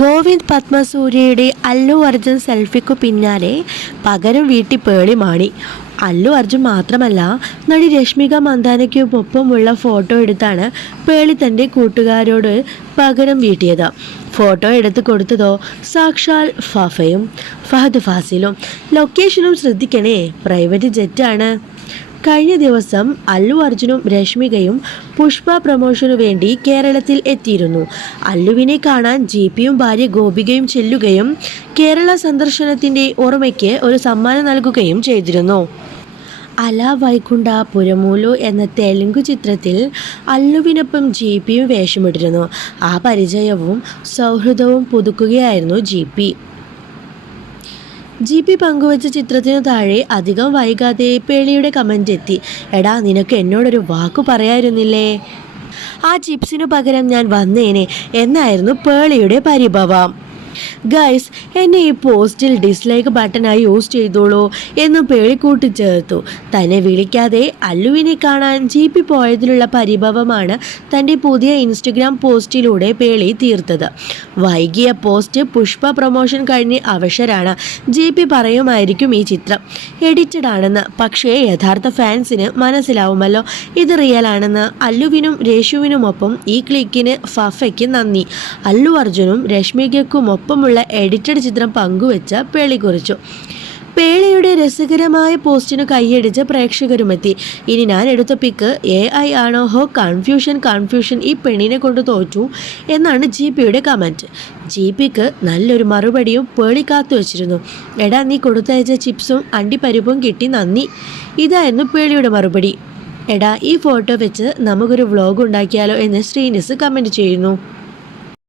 ഗോവിന്ദ് പത്മസൂര്യയുടെ അല്ലു അർജുൻ സെൽഫിക്കു പിന്നാലെ പകരം വീട്ടി പേളി മാണി. അല്ലു അർജുൻ മാത്രമല്ല, നടി രശ്മിക മന്ദാനയ്ക്കൊപ്പമുള്ള ഫോട്ടോ എടുത്താണ് പേളി തൻ്റെ കൂട്ടുകാരോട് പകരം വീട്ടിയത്. ഫോട്ടോ എടുത്ത് കൊടുത്തതോ സാക്ഷാൽ ഫഹദ് ഫാസിലും. ലൊക്കേഷനും ശ്രദ്ധിക്കണേ, പ്രൈവറ്റ് ജെറ്റാണ്. കഴിഞ്ഞ ദിവസം അല്ലു അർജുനും രശ്മികയും പുഷ്പ പ്രമോഷനു വേണ്ടി കേരളത്തിൽ എത്തിയിരുന്നു. അല്ലുവിനെ കാണാൻ ജിപിയും ഭാര്യ ഗോപികയും ചെല്ലുകയും കേരള സന്ദർശനത്തിൻ്റെ ഓർമ്മയ്ക്ക് ഒരു സമ്മാനം നൽകുകയും ചെയ്തിരുന്നു. അല വൈകുണ്ഠ പുരമൂലു എന്ന തെലുങ്ക് ചിത്രത്തിൽ അല്ലുവിനൊപ്പം ജിപിയും വേഷമിട്ടിരുന്നു. ആ പരിചയവും സൗഹൃദവും പുതുക്കുകയായിരുന്നു ജിപി പങ്കുവച്ച ചിത്രത്തിനു താഴെ അധികം വൈകാതെ പേളിയുടെ കമൻ്റ് എത്തി. എടാ, നിനക്ക് എന്നോടൊരു വാക്കു പറയായിരുന്നില്ലേ? ആ ചിപ്സിനു പകരം ഞാൻ വന്നേനെ എന്നായിരുന്നു പേളിയുടെ പരിഭവം. ഗൈസ്, എന്നെ ഈ പോസ്റ്റിൽ ഡിസ്ലൈക്ക് ബട്ടനായി യൂസ് ചെയ്തോളൂ എന്നും പേളി കൂട്ടിച്ചേർത്തു. തന്നെ വിളിക്കാതെ അല്ലുവിനെ കാണാൻ ജിപി പോയതിലുള്ള പരിഭവമാണ് തൻ്റെ പുതിയ ഇൻസ്റ്റഗ്രാം പോസ്റ്റിലൂടെ പേളി തീർത്തത്. വൈകിയ പോസ്റ്റ് പുഷ്പ പ്രമോഷൻ കഴിഞ്ഞ് അവശരാണ്. ജിപി പറയുമായിരിക്കും ഈ ചിത്രം എഡിറ്റഡ് ആണെന്ന്. പക്ഷേ യഥാർത്ഥ ഫാൻസിന് മനസ്സിലാവുമല്ലോ ഇത് റിയൽ ആണെന്ന്. അല്ലുവിനും രേഷുവിനുമൊപ്പം ഈ ക്ലിക്കിന് ഫഫയ്ക്ക് നന്ദി. അല്ലു അർജുനും രശ്മികയ്ക്കുമൊപ്പമുള്ള എഡിറ്റഡ് ചിത്രം പങ്കുവെച്ച പേളി കുറിച്ചു. പേളിയുടെ രസകരമായ പോസ്റ്റിനു കൈയടിച്ച് പ്രേക്ഷകരുമെത്തി. ഇനി ഞാൻ എടുത്ത പിക്ക് AI ആണോ? ഹോ, കൺഫ്യൂഷൻ, ഈ പെണ്ണിനെ കൊണ്ട് തോറ്റു എന്നാണ് ജിപിയുടെ കമൻറ്റ്. ജിപിക്ക് നല്ലൊരു മറുപടിയും പേളി കാത്തു വച്ചിരുന്നു. എടാ, നീ കൊടുത്തയച്ച ചിപ്സും അണ്ടിപ്പരിപ്പും കിട്ടി, നന്ദി. ഇതായിരുന്നു പേളിയുടെ മറുപടി. എടാ, ഈ ഫോട്ടോ വെച്ച് നമുക്കൊരു വ്ളോഗ് ഉണ്ടാക്കിയാലോ എന്ന് ശ്രീനിസ് കമൻറ്റ് ചെയ്യുന്നു.